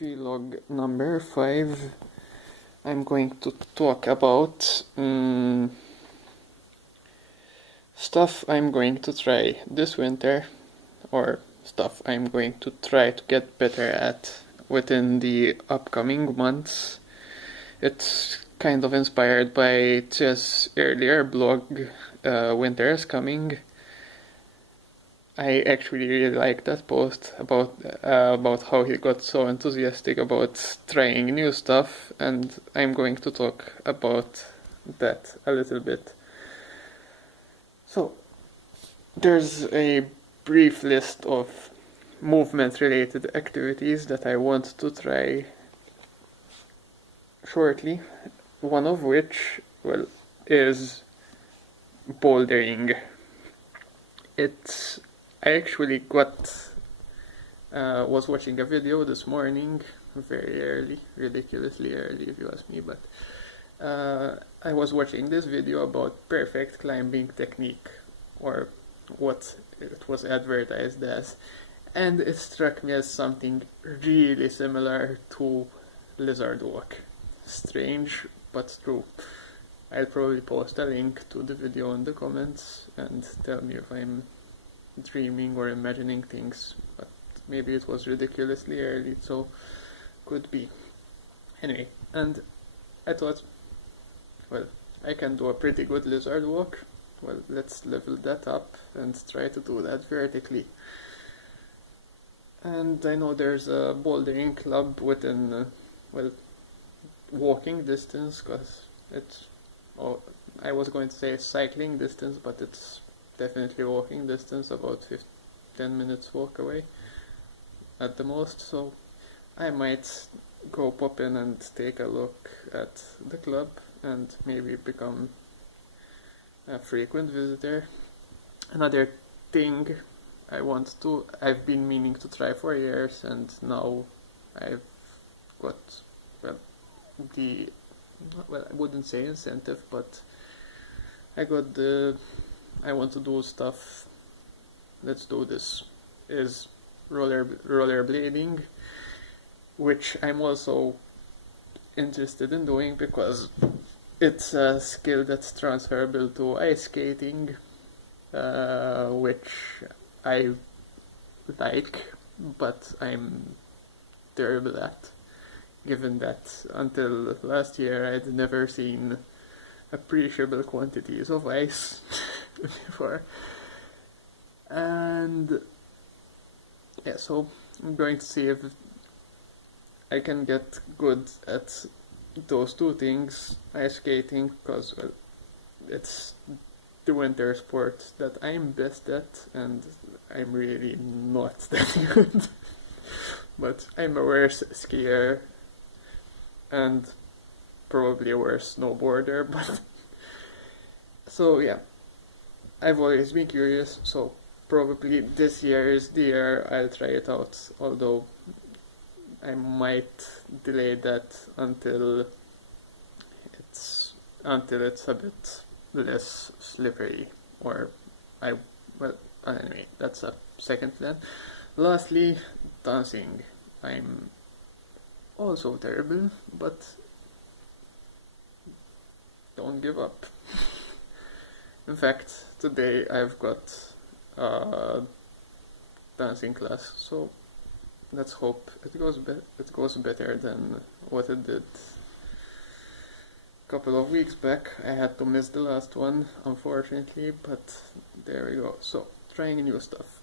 Vlog number 5. I'm going to talk about stuff I'm going to try this winter, or stuff I'm going to try to get better at within the upcoming months. It's kind of inspired by Chess' earlier blog, Winter is Coming. I actually really like that post about how he got so enthusiastic about trying new stuff, and I'm going to talk about that a little bit. So, there's a brief list of movement-related activities that I want to try shortly. One of which, is bouldering. I actually was watching a video this morning, very early, ridiculously early if you ask me, but I was watching this video about perfect climbing technique, or what it was advertised as, and it struck me as something really similar to lizard walk. Strange, but true. I'll probably post a link to the video in the comments and tell me if I'm dreaming or imagining things, but maybe it was ridiculously early, so could be. Anyway, and I thought, I can do a pretty good lizard walk. Let's level that up and try to do that vertically. And I know there's a bouldering club within, walking distance, because I was going to say cycling distance, but it's definitely walking distance, about 10 minutes walk away at the most, so I might go pop in and take a look at the club and maybe become a frequent visitor. Another thing I've been meaning to try for years, and now I've got, I wouldn't say incentive, but I want to do stuff, let's do this, is rollerblading, which I'm also interested in doing because it's a skill that's transferable to ice skating, which I like, but I'm terrible at, given that until last year I'd never seen appreciable quantities of ice before. And yeah, so I'm going to see if I can get good at those two things, ice skating, because it's the winter sport that I'm best at, and I'm really not that good. But I'm a worse skier and probably a worse snowboarder, but so yeah, I've always been curious, so probably this year is the year I'll try it out, although I might delay that until it's a bit less slippery, or anyway, that's a second plan. Lastly, dancing. I'm also terrible, but don't give up. In fact, today I've got a dancing class, so let's hope it goes better than what it did a couple of weeks back. I had to miss the last one, unfortunately, but there we go. So, trying new stuff.